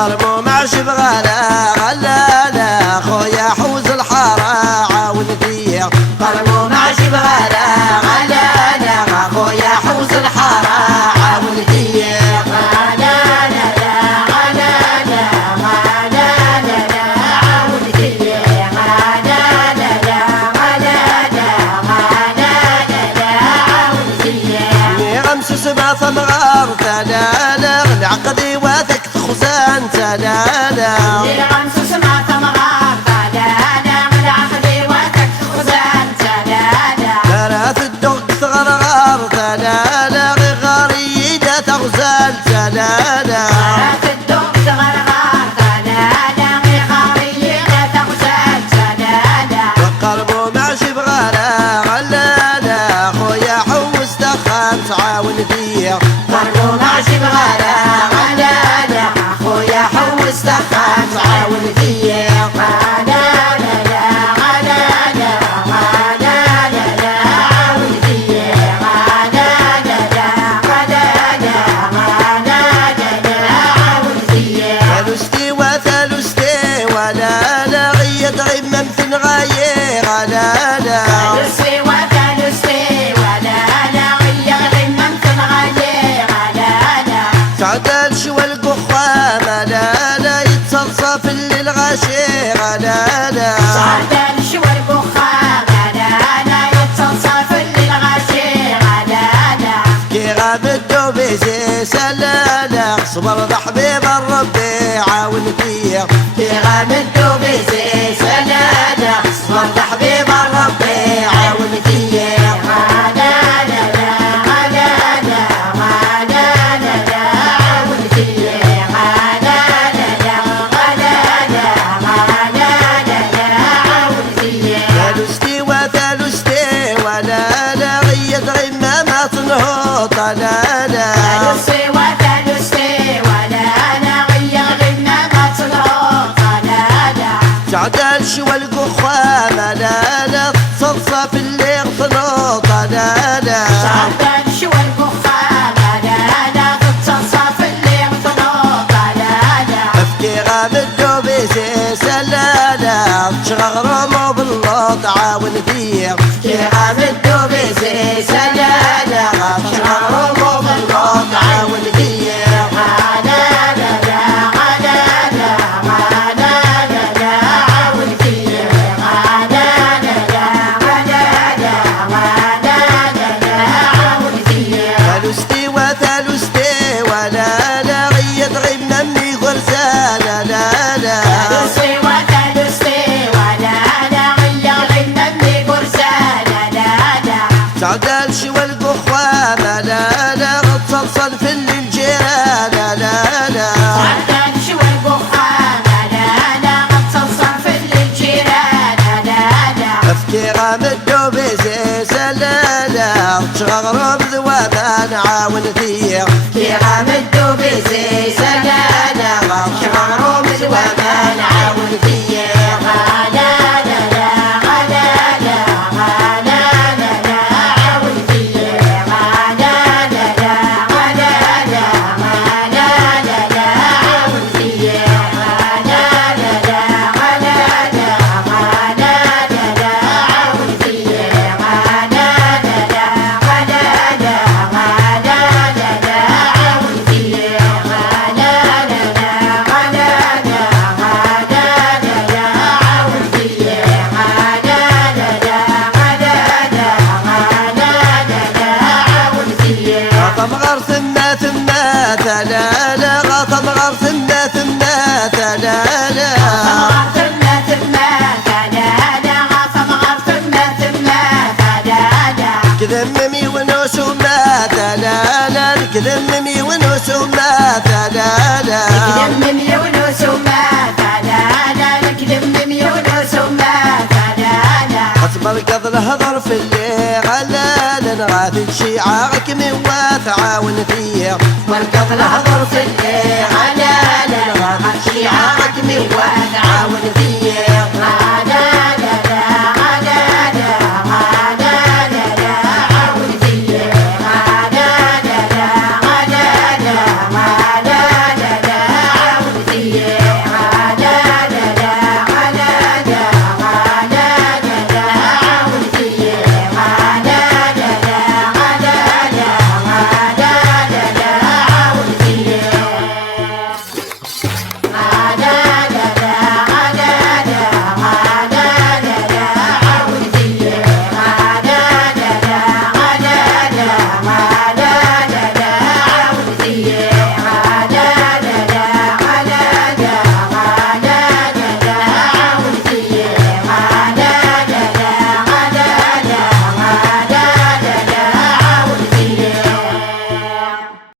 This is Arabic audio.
قربوا معشب غلا غلالا خويا حوز الحارة عاون فيه قربوا معشب غلا غلالا خويا حوز الحارة عاون فيه سبع ثمغار ثلالا العقدي واثق خزان ثلالا خمس سبع ثمغار ثلالا العقدي واثق خزان ثلالا ثلاث الدق ثغرغار ثلالا غاريدة تغزال ثلالا ثلاث الدق ثغرغار ثلالا غاريدة تغزال ثلالا وقربوا معشب غلا غلالا خويا حوس دخان تعاون فيه قربوا معشب غلا غلالا خويا حوس دخان تعاون فيه في الليل غاشي غلالا صعدان شوى البخار غلالا يتصلصل في الليل غاشي غلالا كي غاب الدوبيزي سلالا صبر ذا حبيب الربي عاون فيه كي غاب الدوبيزي سلالا صبر ذا حبيب الربي عاون فيه طلالا ثلثي وثلثي ولا انا غيرنا ما تنهو طلالا تعدل شوى القخوة ملالا تصلصة في اللي غطنو طلالا تعدل شوى القخوة ملالا تصلصة في اللي غطنو طلالا افكي غاب الدوبيزي سلالا تشغرمو باللوط عاون فيه افكي غاب الدوبيزي سلالا تشغرمو باللوط عاون فيه تعدل شوى القخوة ملالا غتصلصل في الجيران لالا تعدل شوى القخوة ملالا غتصلصل في الجيران لالا افكي غام الدوبيزي سلالا تشغرب ذوابان عاون فيه افكي غام الدوبيزي سلالا تشغرب ذوابان عاون فيه ثلالا غطم غر ثم ثلالا كذممي ونوسو ما ثلالا كذممي ونوسو ما ثلالا كذممي ونوسو ما ثلالا كذممي ونوسو ما ثلالا اصبر قضل هضر في اللي غلالا غاثي شيعاك من واث عاون فيه والقتل هضر في الليل على